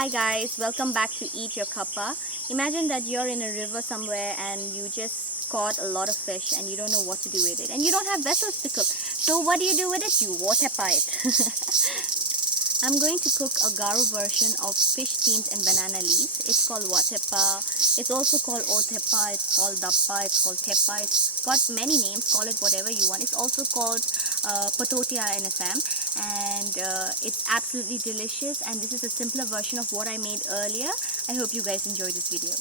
Hi guys, welcome back to Eat Your Kappa. Imagine that you're in a river somewhere and you just caught a lot of fish and you don't know what to do with it. And you don't have vessels to cook. So what do you do with it? You waterpa it. I'm going to cook a Garo version of fish steamed in banana leaves. It's called watepa. It's also called otepa. It's called dappa. It's called tepa. It's got many names. Call it whatever you want. It's also called patotia in Assam. And it's absolutely delicious. And this is a simpler version of what I made earlier. I hope you guys enjoy this video.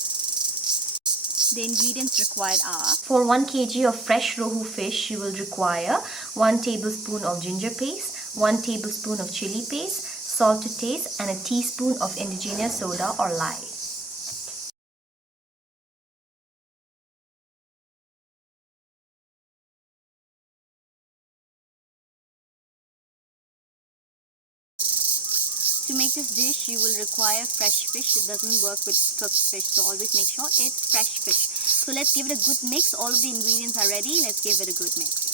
The ingredients required are: for 1 kg of fresh rohu fish, you will require 1 tablespoon of ginger paste, 1 tablespoon of chili paste, salt to taste, and a teaspoon of indigenous soda or lye. to make this dish, you will require fresh fish. It doesn't work with cooked fish, so always make sure it's fresh fish. So let's give it a good mix. All of the ingredients are ready. Let's give it a good mix.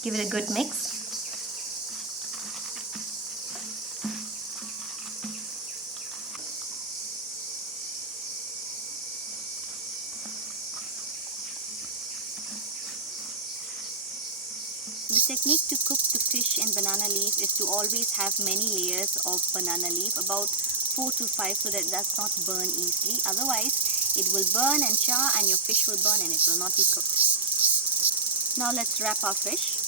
Give it a good mix. The technique to cook the fish in banana leaf is to always have many layers of banana leaf, about 4 to 5, so that it does not burn easily. Otherwise, it will burn and char and your fish will burn and it will not be cooked. Now let's wrap our fish.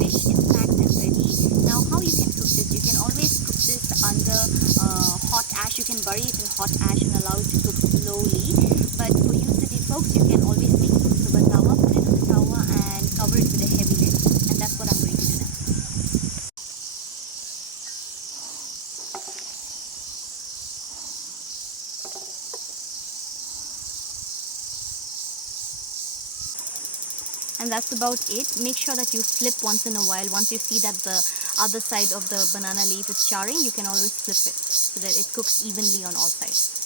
Fish is packed and ready. Now how you can cook this? You can always cook this under hot ash. You can bury it in hot ash and allow it to cook slowly. But for you city folks, you can always make use of a tawa, put it on the tawa and cover it with a heavy lid. And that's what I'm going to do now. And that's about it. Make sure that you flip once in a while. Once you see that the other side of the banana leaf is charring, you can always flip it so that it cooks evenly on all sides.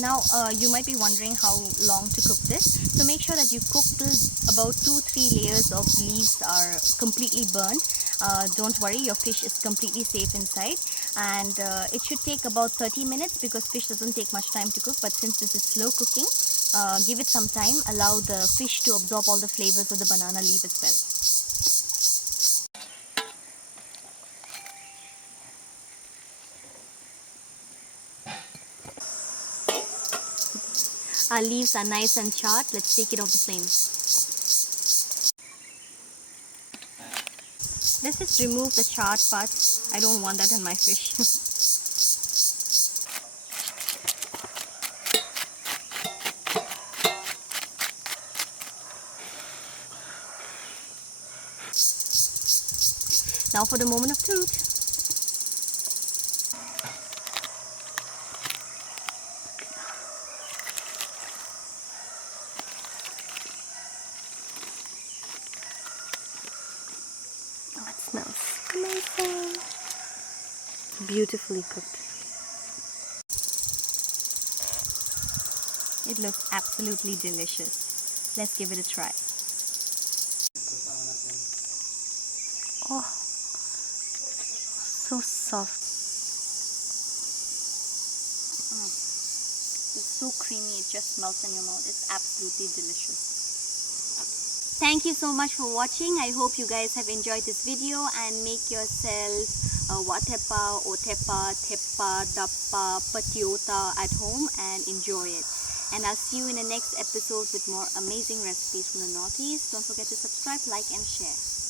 Now you might be wondering how long to cook this. So make sure that you cook till about 2-3 layers of leaves are completely burned. Don't worry, your fish is completely safe inside. And it should take about 30 minutes because fish doesn't take much time to cook. But since this is slow cooking, give it some time. Allow the fish to absorb all the flavors of the banana leaf as well. Our leaves are nice and charred. Let's take it off the flame. Let's just remove the charred parts. I don't want that in my fish. Now for the moment of truth. Oh, it smells amazing. Beautifully cooked. It looks absolutely delicious. Let's give it a try. Oh, so soft. It's so creamy, it just melts in your mouth. It's absolutely delicious. Thank you so much for watching. I hope you guys have enjoyed this video and make yourself watepa, otepa, tepa, dappa, patiota at home and enjoy it. And I'll see you in the next episode with more amazing recipes from the Northeast. Don't forget to subscribe, like and share.